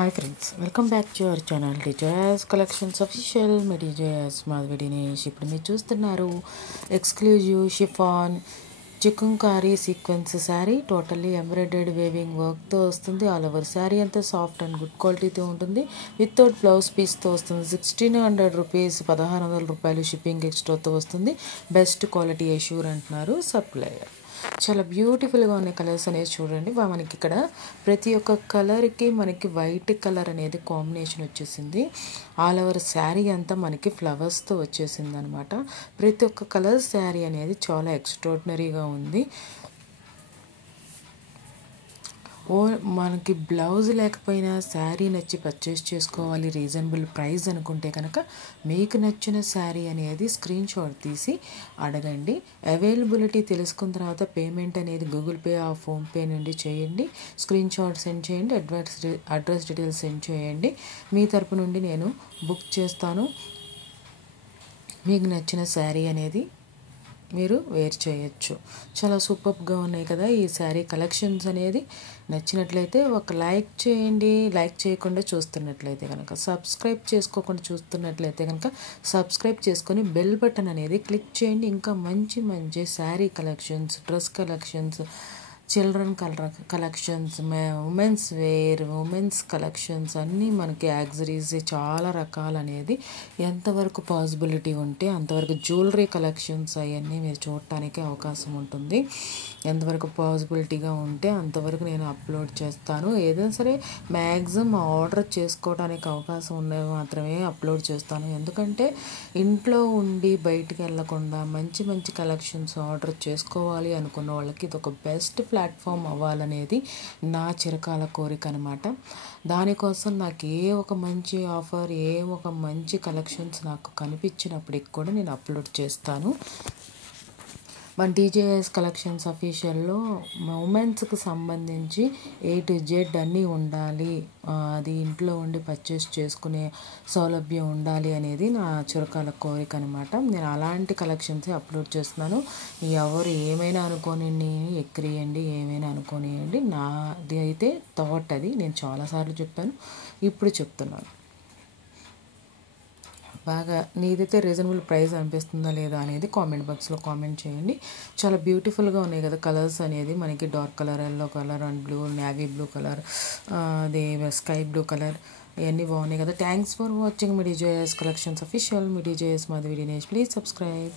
Hi friends, welcome back to our channel DJS Collections Official. Me DJS Madhavi Dinesh. ఇప్పుడు మీరు చూస్తున్నారు exclusive chiffon chikankari sequence sari. Totally embroidered weaving వర్క్తో వస్తుంది. All over sari అంతా soft and good క్వాలిటీతో ఉంటుంది. వితౌట్ బ్లౌజ్ పీస్తో వస్తుంది. 1600 రూపీస్, 1600 రూపాయలు షిప్పింగ్ ఎక్స్ట్రాతో వస్తుంది. బెస్ట్ క్వాలిటీ అష్యూర్ అంటున్నారు సప్లయర్. చాలా బ్యూటిఫుల్గా ఉన్న కలర్స్ అనేది చూడండి. మనకి ఇక్కడ ప్రతి ఒక్క కలర్కి మనకి వైట్ కలర్ అనేది కాంబినేషన్ వచ్చేసింది. ఆల్ ఓవర్ శారీ అంతా మనకి ఫ్లవర్స్తో వచ్చేసింది అనమాట. ప్రతి ఒక్క కలర్ శారీ అనేది చాలా ఎక్స్ట్రాడినరీగా ఉంది. మనకి బ్లౌజ్ లేకపోయినా శారీ నచ్చి పర్చేస్ చేసుకోవాలి రీజనబుల్ ప్రైస్ అనుకుంటే కనుక మీకు నచ్చిన శారీ అనేది స్క్రీన్ షాట్ తీసి అడగండి. అవైలబిలిటీ తెలుసుకున్న తర్వాత పేమెంట్ అనేది గూగుల్ పే ఆ ఫోన్పే నుండి చేయండి. స్క్రీన్ షాట్ సెండ్ చేయండి, అడ్రస్ డీటెయిల్స్ సెండ్ చేయండి. మీ తరపు నుండి నేను బుక్ చేస్తాను. మీకు నచ్చిన శారీ అనేది మీరు వేర్ చేయొచ్చు. చాలా సూపర్గా ఉన్నాయి కదా ఈ శారీ కలెక్షన్స్ అనేది. నచ్చినట్లయితే ఒక లైక్ చేయండి. లైక్ చేయకుండా చూస్తున్నట్లయితే కనుక, సబ్స్క్రైబ్ చేసుకోకుండా చూస్తున్నట్లయితే కనుక సబ్స్క్రైబ్ చేసుకొని బెల్ బటన్ అనేది క్లిక్ చేయండి. ఇంకా మంచి మంచి sari collections, dress collections, children collections, women's wear, women's collections అన్నీ మనకి యాక్సరీస్ చాలా రకాలు అనేది ఎంతవరకు పాసిబిలిటీ ఉంటే అంతవరకు జ్యువెలరీ కలెక్షన్స్ అవన్నీ మీరు చూడటానికి అవకాశం ఉంటుంది. ఎంతవరకు పాసిబిలిటీగా ఉంటే అంతవరకు నేను అప్లోడ్ చేస్తాను. ఏదైనా సరే మ్యాక్సిమం ఆర్డర్ చేసుకోవడానికి అవకాశం ఉన్నవి మాత్రమే అప్లోడ్ చేస్తాను. ఎందుకంటే ఇంట్లో ఉండి బయటికి వెళ్ళకుండా మంచి మంచి కలెక్షన్స్ ఆర్డర్ చేసుకోవాలి అనుకున్న వాళ్ళకి ఇది ఒక బెస్ట్ ప్లాట్ఫామ్ అవ్వాలనేది నా చిరకాల కోరిక అనమాట. దానికోసం నాకు ఏ ఒక మంచి ఆఫర్, ఏ ఒక మంచి కలెక్షన్స్ నాకు కనిపించినప్పటికి కూడా నేను అప్లోడ్ చేస్తాను. మన DJS కలెక్షన్స్ అఫీషియల్లో ఉమెన్స్కి సంబంధించి A to Z అన్నీ ఉండాలి. అది ఇంట్లో ఉండి పర్చేస్ చేసుకునే సౌలభ్యం ఉండాలి అనేది నా చిరకాల కోరిక అనమాట. నేను అలాంటి కలెక్షన్సే అప్లోడ్ చేస్తున్నాను. ఎవరు ఏమైనా అనుకోనియండి, ఎక్కిరియండి, ఏమైనా అనుకోనియండి, నాది అయితే థాట్ అది. నేను చాలాసార్లు చెప్పాను, ఇప్పుడు చెప్తున్నాను. బాగా నీదైతే రీజనబుల్ ప్రైస్ అనిపిస్తుందా లేదా అనేది కామెంట్ బాక్స్లో కామెంట్ చేయండి. చాలా బ్యూటిఫుల్గా ఉన్నాయి కదా కలర్స్ అనేది. మనకి dark colour, yellow colour and blue, navy blue colour, అది స్కై బ్లూ కలర్, ఇవన్నీ బాగున్నాయి కదా. Thanks for watching me DJS collections official. Me DJS Madhavi Dinesh. Please subscribe.